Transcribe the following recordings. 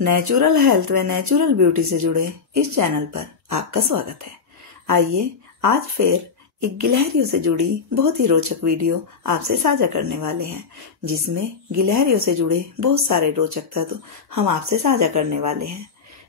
Natural health व natural beauty से जुड़े इस चैनल पर आपका स्वागत है। आइए आज फिर एक गिलहरियों से जुड़ी बहुत ही रोचक वीडियो आपसे साझा करने वाले हैं, जिसमें गिलहरियों से जुड़े बहुत सारे रोचक तत्व हम आपसे साझा करने वाले हैं।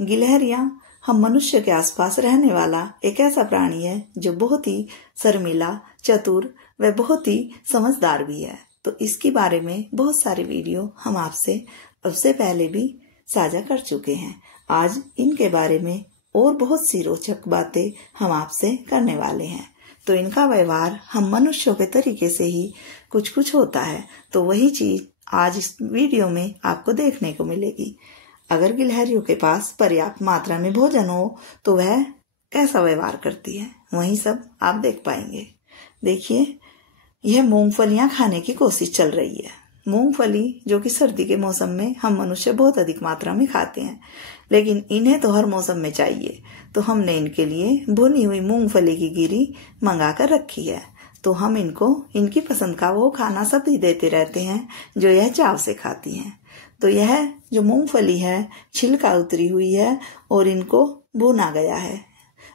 गिलहरियां हम मनुष्य के आसपास रहने वाला एक ऐसा प्राणी है जो बहुत ही शर्मीला, चतुर व बहुत ही समझदार भी है। तो इसके बारे में बहुत सारे वीडियो हम आपसे सबसे पहले भी साझा कर चुके हैं। आज इनके बारे में और बहुत सी रोचक बातें हम आपसे करने वाले हैं। तो इनका व्यवहार हम मनुष्यों के तरीके से ही कुछ होता है, तो वही चीज आज इस वीडियो में आपको देखने को मिलेगी। अगर गिलहरियों के पास पर्याप्त मात्रा में भोजन हो तो वह कैसा व्यवहार करती है, वही सब आप देख पाएंगे। देखिए, यह मूंगफलियां खाने की कोशिश चल रही है। मूंगफली जो कि सर्दी के मौसम में हम मनुष्य बहुत अधिक मात्रा में खाते हैं, लेकिन इन्हें तो हर मौसम में चाहिए। तो हमने इनके लिए भुनी हुई मूंगफली की गिरी मंगा कर रखी है। तो हम इनको इनकी पसंद का वो खाना सब ही देते रहते हैं जो यह चाव से खाती हैं। तो यह जो मूंगफली है छिलका उतरी हुई है और इनको भुना गया है।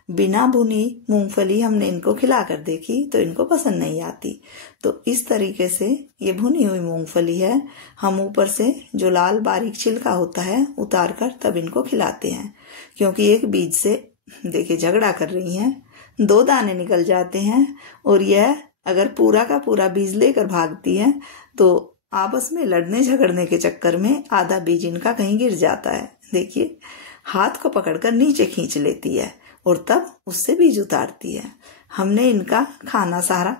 बिना भुनी मूंगफली हमने इनको खिलाकर देखी तो इनको पसंद नहीं आती। तो इस तरीके से ये भुनी हुई मूंगफली है, हम ऊपर से जो लाल बारीक छिलका होता है उतार कर तब इनको खिलाते हैं। क्योंकि एक बीज से देखिए झगड़ा कर रही हैं, 2 दाने निकल जाते हैं और यह अगर पूरा का पूरा बीज लेकर भागती है तो आपस में लड़ने झगड़ने के चक्कर में आधा बीज इनका कहीं गिर जाता है। देखिए, हाथ को पकड़कर नीचे खींच लेती है और तब उससे बीज उतारती है। हमने इनका खाना सारा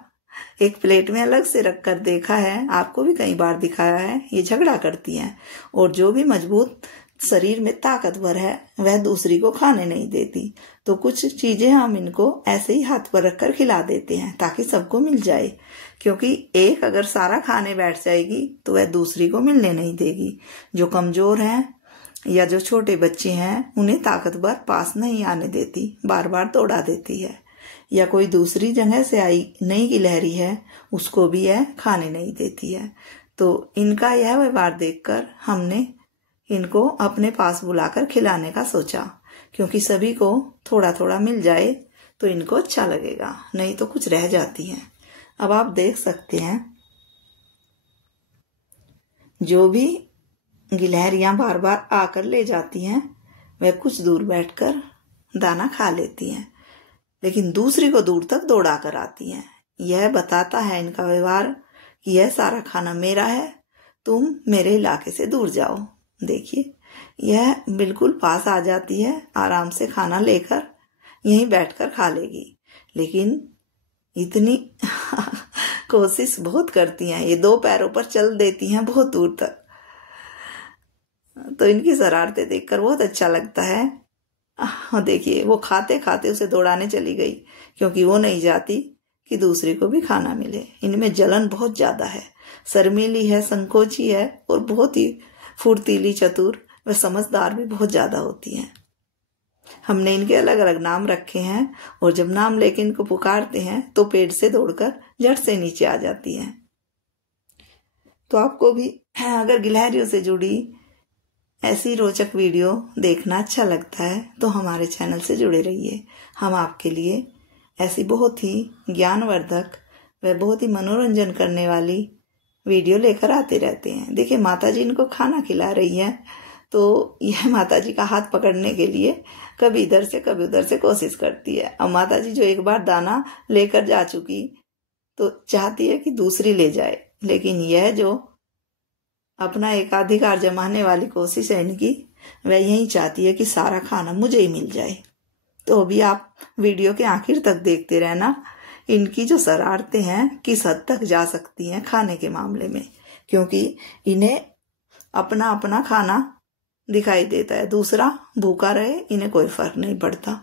एक प्लेट में अलग से रखकर देखा है, आपको भी कई बार दिखाया है। ये झगड़ा करती हैं और जो भी मजबूत शरीर में ताकतवर है वह दूसरी को खाने नहीं देती। तो कुछ चीजें हम इनको ऐसे ही हाथ पर रखकर खिला देते हैं ताकि सबको मिल जाए, क्योंकि एक अगर सारा खाने बैठ जाएगी तो वह दूसरी को मिलने नहीं देगी। जो कमजोर है या जो छोटे बच्चे हैं उन्हें ताकतवर पास नहीं आने देती, बार बार दौड़ा देती है। या कोई दूसरी जगह से आई नई गिलहरी है उसको भी यह खाने नहीं देती है। तो इनका यह व्यवहार देखकर हमने इनको अपने पास बुलाकर खिलाने का सोचा, क्योंकि सभी को थोड़ा थोड़ा मिल जाए तो इनको अच्छा लगेगा, नहीं तो कुछ रह जाती है। अब आप देख सकते हैं जो भी गिलहरियां बार बार आकर ले जाती हैं वह कुछ दूर बैठकर दाना खा लेती हैं, लेकिन दूसरी को दूर तक दौड़ा कर आती हैं। यह बताता है इनका व्यवहार कि यह सारा खाना मेरा है, तुम मेरे इलाके से दूर जाओ। देखिए, यह बिल्कुल पास आ जाती है, आराम से खाना लेकर यहीं बैठकर खा लेगी, लेकिन इतनी कोशिश बहुत करती हैं। ये 2 पैरों पर चल देती हैं बहुत दूर तक। तो इनकी शरारतें देखकर बहुत अच्छा लगता है। देखिए, वो खाते खाते उसे दौड़ाने चली गई, क्योंकि वो नहीं चाहती कि दूसरे को भी खाना मिले। इनमें जलन बहुत ज्यादा है, शर्मीली है, संकोची है और बहुत ही फुर्तीली, चतुर व समझदार भी बहुत ज्यादा होती हैं। हमने इनके अलग अलग नाम रखे हैं और जब नाम लेके इनको पुकारते हैं तो पेड़ से दौड़कर झट से नीचे आ जाती हैं। तो आपको भी अगर गिलहरियों से जुड़ी ऐसी रोचक वीडियो देखना अच्छा लगता है तो हमारे चैनल से जुड़े रहिए। हम आपके लिए ऐसी बहुत ही ज्ञानवर्धक व बहुत ही मनोरंजन करने वाली वीडियो लेकर आते रहते हैं। देखिए, माताजी इनको खाना खिला रही है, तो यह माताजी का हाथ पकड़ने के लिए कभी इधर से कभी उधर से कोशिश करती है। अब माताजी जो एक बार दाना लेकर जा चुकी तो चाहती है कि दूसरी ले जाए, लेकिन यह जो अपना एकाधिकार जमाने वाली कोशिश है इनकी, वह यही चाहती है कि सारा खाना मुझे ही मिल जाए। तो अभी आप वीडियो के आखिर तक देखते रहना, इनकी जो शरारतें हैं किस हद तक जा सकती हैं खाने के मामले में, क्योंकि इन्हें अपना अपना खाना दिखाई देता है, दूसरा भूखा रहे इन्हें कोई फर्क नहीं पड़ता।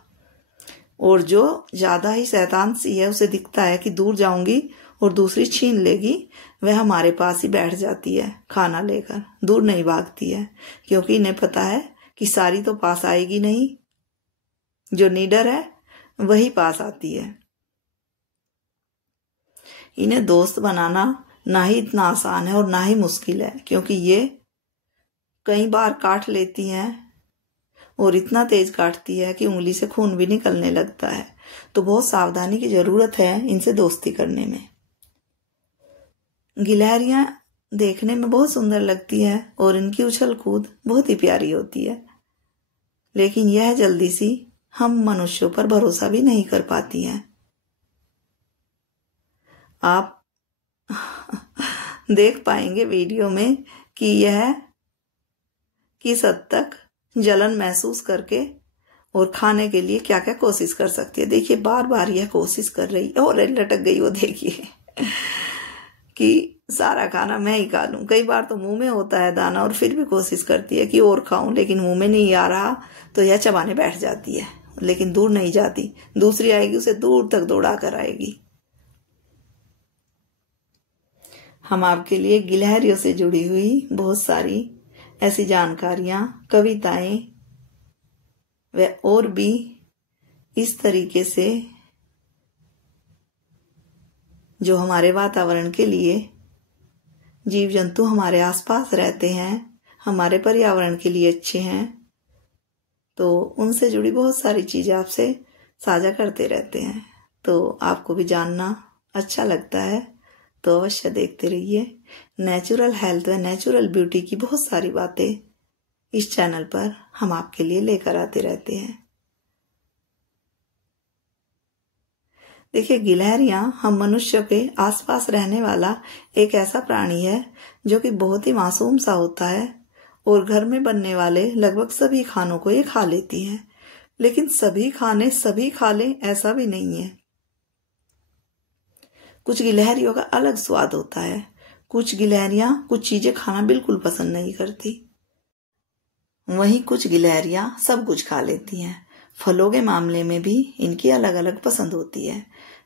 और जो ज्यादा ही शैतान सी है उसे दिखता है कि दूर जाऊंगी और दूसरी छीन लेगी, वह हमारे पास ही बैठ जाती है खाना लेकर, दूर नहीं भागती है, क्योंकि इन्हें पता है कि सारी तो पास आएगी नहीं, जो नीडर है वही पास आती है। इन्हें दोस्त बनाना ना ही इतना आसान है और ना ही मुश्किल है, क्योंकि ये कई बार काट लेती हैं और इतना तेज काटती है कि उंगली से खून भी निकलने लगता है। तो बहुत सावधानी की जरूरत है इनसे दोस्ती करने में। गिलहरियां देखने में बहुत सुंदर लगती है और इनकी उछल कूद बहुत ही प्यारी होती है, लेकिन यह जल्दी सी हम मनुष्यों पर भरोसा भी नहीं कर पाती हैं। आप देख पाएंगे वीडियो में कि यह किस हद तक जलन महसूस करके और खाने के लिए क्या क्या कोशिश कर सकती है। देखिए बार बार यह कोशिश कर रही है और लटक गई वो, देखिए कि सारा खाना मैं ही खा लूं। कई बार तो मुंह में होता है दाना और फिर भी कोशिश करती है कि और खाऊं, लेकिन मुंह में नहीं आ रहा तो यह चबाने बैठ जाती है, लेकिन दूर नहीं जाती। दूसरी आएगी उसे दूर तक दौड़ा कर आएगी। हम आपके लिए गिलहरियों से जुड़ी हुई बहुत सारी ऐसी जानकारियां, कविताएं व और भी इस तरीके से जो हमारे वातावरण के लिए जीव जंतु हमारे आसपास रहते हैं, हमारे पर्यावरण के लिए अच्छे हैं, तो उनसे जुड़ी बहुत सारी चीजें आपसे साझा करते रहते हैं। तो आपको भी जानना अच्छा लगता है तो अवश्य देखते रहिए। नेचुरल हेल्थ व नेचुरल ब्यूटी की बहुत सारी बातें इस चैनल पर हम आपके लिए लेकर आते रहते हैं। देखिए गिलहरियां हम मनुष्य के आसपास रहने वाला एक ऐसा प्राणी है जो कि बहुत ही मासूम सा होता है और घर में बनने वाले लगभग सभी खानों को ये खा लेती हैं। लेकिन सभी खाने सभी खा लें ऐसा भी नहीं है। कुछ गिलहरियों का अलग स्वाद होता है। कुछ गिलहरियां कुछ चीजें खाना बिल्कुल पसंद नहीं करती, वहीं कुछ गिलहरियां सब कुछ खा लेती हैं। फलों के मामले में भी इनकी अलग अलग पसंद होती है।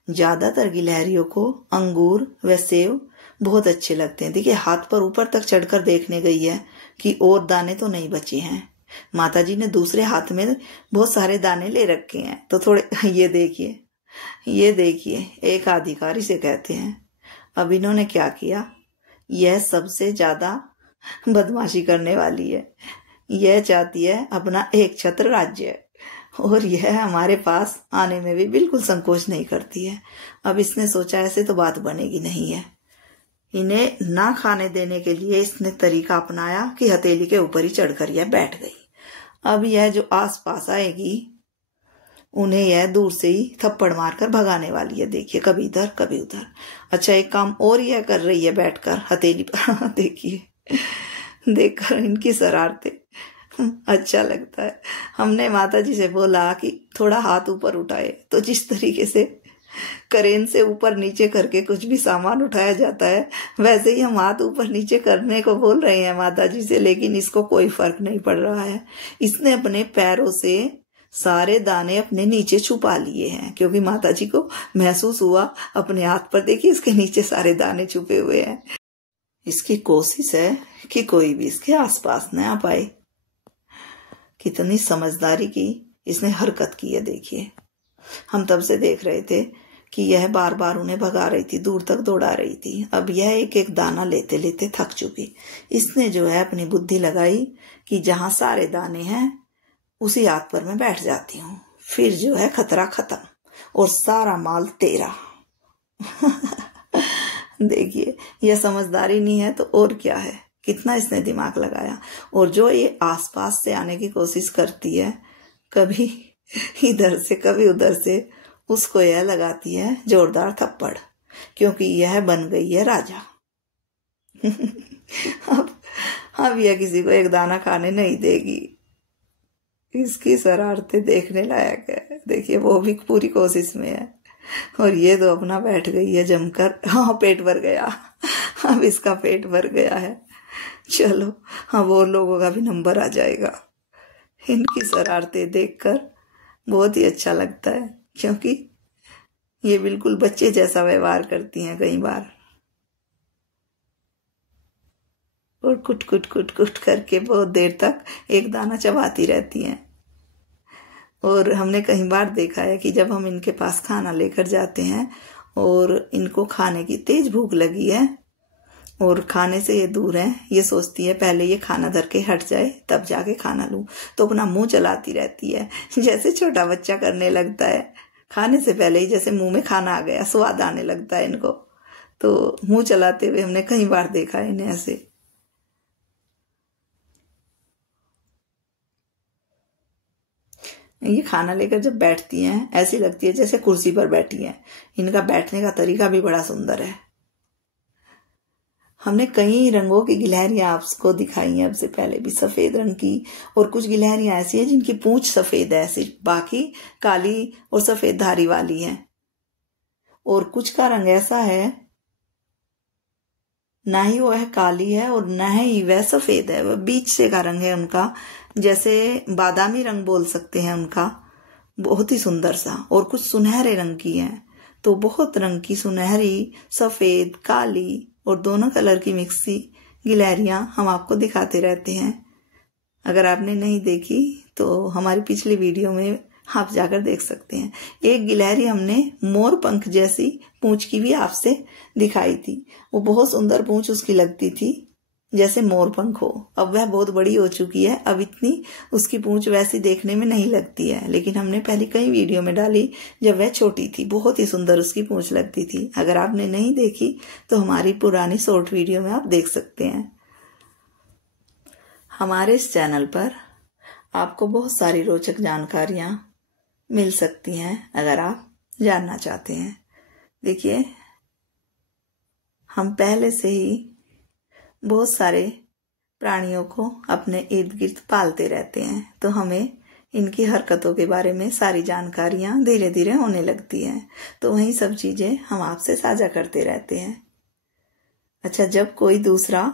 ज्यादातर गिलहरियों को अंगूर व सेब बहुत अच्छे लगते हैं। देखिए हाथ पर ऊपर तक चढ़कर देखने गई है कि और दाने तो नहीं बचे हैं। माताजी ने दूसरे हाथ में बहुत सारे दाने ले रखे हैं, तो थोड़े ये देखिए एक अधिकारी से कहते हैं। अब इन्होंने क्या किया, यह सबसे ज्यादा बदमाशी करने वाली है। यह चाहती है अपना एक छत्र राज्य और यह हमारे पास आने में भी बिल्कुल संकोच नहीं करती है। अब इसने सोचा ऐसे तो बात बनेगी नहीं है। इन्हें ना खाने देने के लिए इसने तरीका अपनाया कि हथेली के ऊपर ही चढ़कर यह बैठ गई। अब यह जो आस पास आएगी उन्हें यह दूर से ही थप्पड़ मारकर भगाने वाली है। देखिए कभी इधर कभी उधर। अच्छा एक काम और यह कर रही है बैठकर हथेली पर देखिए, देखकर इनकी शरारतें अच्छा लगता है। हमने माताजी से बोला कि थोड़ा हाथ ऊपर उठाए, तो जिस तरीके से क्रेन से ऊपर नीचे करके कुछ भी सामान उठाया जाता है वैसे ही हम हाथ ऊपर नीचे करने को बोल रहे हैं माताजी से, लेकिन इसको कोई फर्क नहीं पड़ रहा है। इसने अपने पैरों से सारे दाने अपने नीचे छुपा लिए हैं, क्योंकि माताजी को महसूस हुआ अपने हाथ पर देखिए इसके नीचे सारे दाने छुपे हुए हैं। इसकी कोशिश है कि कोई भी इसके आसपास न आ पाए। कितनी समझदारी की इसने हरकत की है देखिए। हम तब से देख रहे थे कि यह बार बार उन्हें भगा रही थी, दूर तक दौड़ा रही थी। अब यह एक एक दाना लेते लेते थक चुकी। इसने जो है अपनी बुद्धि लगाई कि जहां सारे दाने हैं उसी हाथ पर मैं बैठ जाती हूँ, फिर जो है खतरा खत्म और सारा माल तेरा। देखिए यह समझदारी नहीं है तो और क्या है, कितना इसने दिमाग लगाया। और जो ये आसपास से आने की कोशिश करती है, कभी इधर से कभी उधर से, उसको यह लगाती है जोरदार थप्पड़, क्योंकि यह बन गई है राजा। अब यह किसी को एक दाना खाने नहीं देगी। इसकी शरारतें देखने लायक है। देखिए वो भी पूरी कोशिश में है और ये तो अपना बैठ गई है जमकर। हाँ पेट भर गया, अब इसका पेट भर गया है। चलो हाँ वो लोगों का भी नंबर आ जाएगा। इनकी शरारतें देखकर बहुत ही अच्छा लगता है, क्योंकि ये बिल्कुल बच्चे जैसा व्यवहार करती हैं कई बार, और कुट कुट कुट कुट करके बहुत देर तक एक दाना चबाती रहती हैं। और हमने कई बार देखा है कि जब हम इनके पास खाना लेकर जाते हैं और इनको खाने की तेज भूख लगी है और खाने से ये दूर है। ये सोचती है पहले ये खाना धर के हट जाए तब जाके खाना लूं, तो अपना मुंह चलाती रहती है जैसे छोटा बच्चा करने लगता है। खाने से पहले ही जैसे मुंह में खाना आ गया, स्वाद आने लगता है इनको, तो मुंह चलाते हुए हमने कई बार देखा है इन्हें ऐसे। ये खाना लेकर जब बैठती हैं ऐसी लगती है जैसे कुर्सी पर बैठी हैं। इनका बैठने का तरीका भी बड़ा सुंदर है। हमने कई रंगों की गिलहरियां आपको दिखाई हैं आपसे पहले भी, सफेद रंग की, और कुछ गिलहरियां ऐसी हैं जिनकी पूंछ सफेद है सिर्फ, बाकी काली और सफेद धारी वाली है। और कुछ का रंग ऐसा है, ना ही वह काली है और ना ही वह सफेद है, वह बीच से का रंग है उनका, जैसे बादामी रंग बोल सकते हैं उनका, बहुत ही सुंदर सा। और कुछ सुनहरे रंग की हैं, तो बहुत रंग की सुनहरी, सफेद, काली और दोनों कलर की मिक्सी गिलहरियां हम आपको दिखाते रहते हैं। अगर आपने नहीं देखी तो हमारी पिछली वीडियो में आप जाकर देख सकते हैं। एक गिलहरी हमने मोर पंख जैसी पूंछ की भी आपसे दिखाई थी। वो बहुत सुंदर पूंछ उसकी लगती थी, जैसे मोर पंख हो। अब वह बहुत बड़ी हो चुकी है, अब इतनी उसकी पूंछ वैसी देखने में नहीं लगती है, लेकिन हमने पहले कई वीडियो में डाली जब वह छोटी थी, बहुत ही सुंदर उसकी पूंछ लगती थी। अगर आपने नहीं देखी तो हमारी पुरानी शॉर्ट वीडियो में आप देख सकते हैं। हमारे इस चैनल पर आपको बहुत सारी रोचक जानकारियां मिल सकती हैं अगर आप जानना चाहते हैं। देखिए, हम पहले से ही बहुत सारे प्राणियों को अपने इर्द गिर्द पालते रहते हैं, तो हमें इनकी हरकतों के बारे में सारी जानकारियां धीरे धीरे होने लगती हैं। तो वही सब चीजें हम आपसे साझा करते रहते हैं। अच्छा, जब कोई दूसरा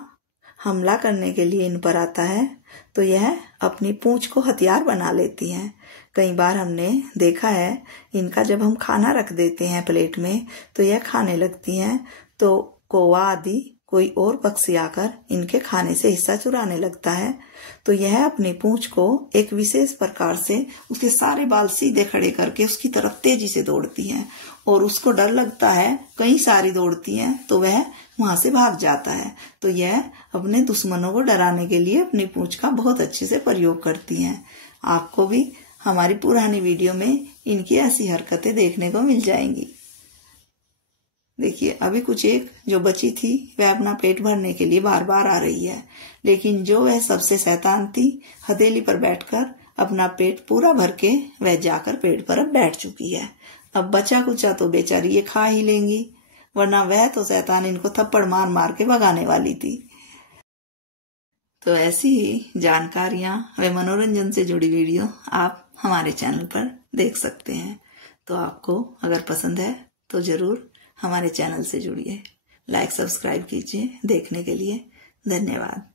हमला करने के लिए इन पर आता है तो यह अपनी पूंछ को हथियार बना लेती हैं। कई बार हमने देखा है इनका जब हम खाना रख देते हैं प्लेट में तो यह खाने लगती हैं, तो कौवा आदि कोई और पक्षी आकर इनके खाने से हिस्सा चुराने लगता है, तो यह अपनी पूंछ को एक विशेष प्रकार से उसके सारे बाल सीधे खड़े करके उसकी तरफ तेजी से दौड़ती हैं, और उसको डर लगता है, कई सारी दौड़ती हैं तो वह वहां से भाग जाता है। तो यह अपने दुश्मनों को डराने के लिए अपनी पूंछ का बहुत अच्छे से प्रयोग करती हैं। आपको भी हमारी पुरानी वीडियो में इनकी ऐसी हरकतें देखने को मिल जाएंगी। देखिए, अभी कुछ एक जो बची थी वह अपना पेट भरने के लिए बार बार आ रही है, लेकिन जो वह सबसे शैतान थी, हथेली पर बैठकर अपना पेट पूरा भर के वह जाकर पेट पर अब बैठ चुकी है। अब बचा कुचा तो बेचारी ये खा ही लेंगी, वरना वह तो शैतान इनको थप्पड़ मार मार के भगाने वाली थी। तो ऐसी ही जानकारियां व मनोरंजन से जुड़ी वीडियो आप हमारे चैनल पर देख सकते हैं। तो आपको अगर पसंद है तो जरूर हमारे चैनल से जुड़िए, लाइक सब्सक्राइब कीजिए। देखने के लिए धन्यवाद।